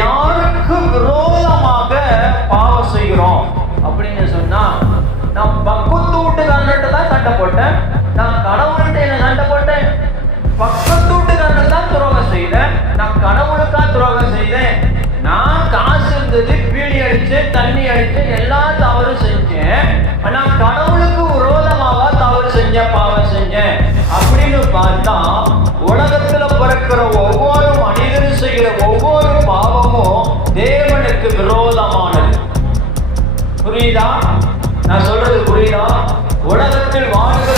யாருக்கு விரோதமாக பாவம் செய்கிறோம் அப்படின்னு சொன்னா, நான் பக்கத்து வீட்டுக்காரன்ட்டு தான் சண்டை போட்டேன், நான் கடவுள்கிட்ட சண்டை போட்டேன், பக்கத்து வீட்டுக்காரன் தான் துரோகம் செய்தேன், நான் கடவுளுக்கா துரோகம் செய்தேன், நான் காசு இருந்தது பீடி அடிச்சேன், தண்ணி அடிச்சேன், எல்லா தவறும் செஞ்சேன், ஆனா கடவுளுக்கு விரோதமாக தவறு செஞ்சேன், பாவம் செஞ்சேன் அப்படின்னு பார்த்தா, உலகத்துல பிறக்கிற ஒவ்வொரு மனிதனும் செய்கிற ஒவ்வொரு பாவமும் தேவனுக்கு விரோதமானது. புரியுதா? நான் சொல்றது புரியுதா? உலகத்தில் வாழ்கிற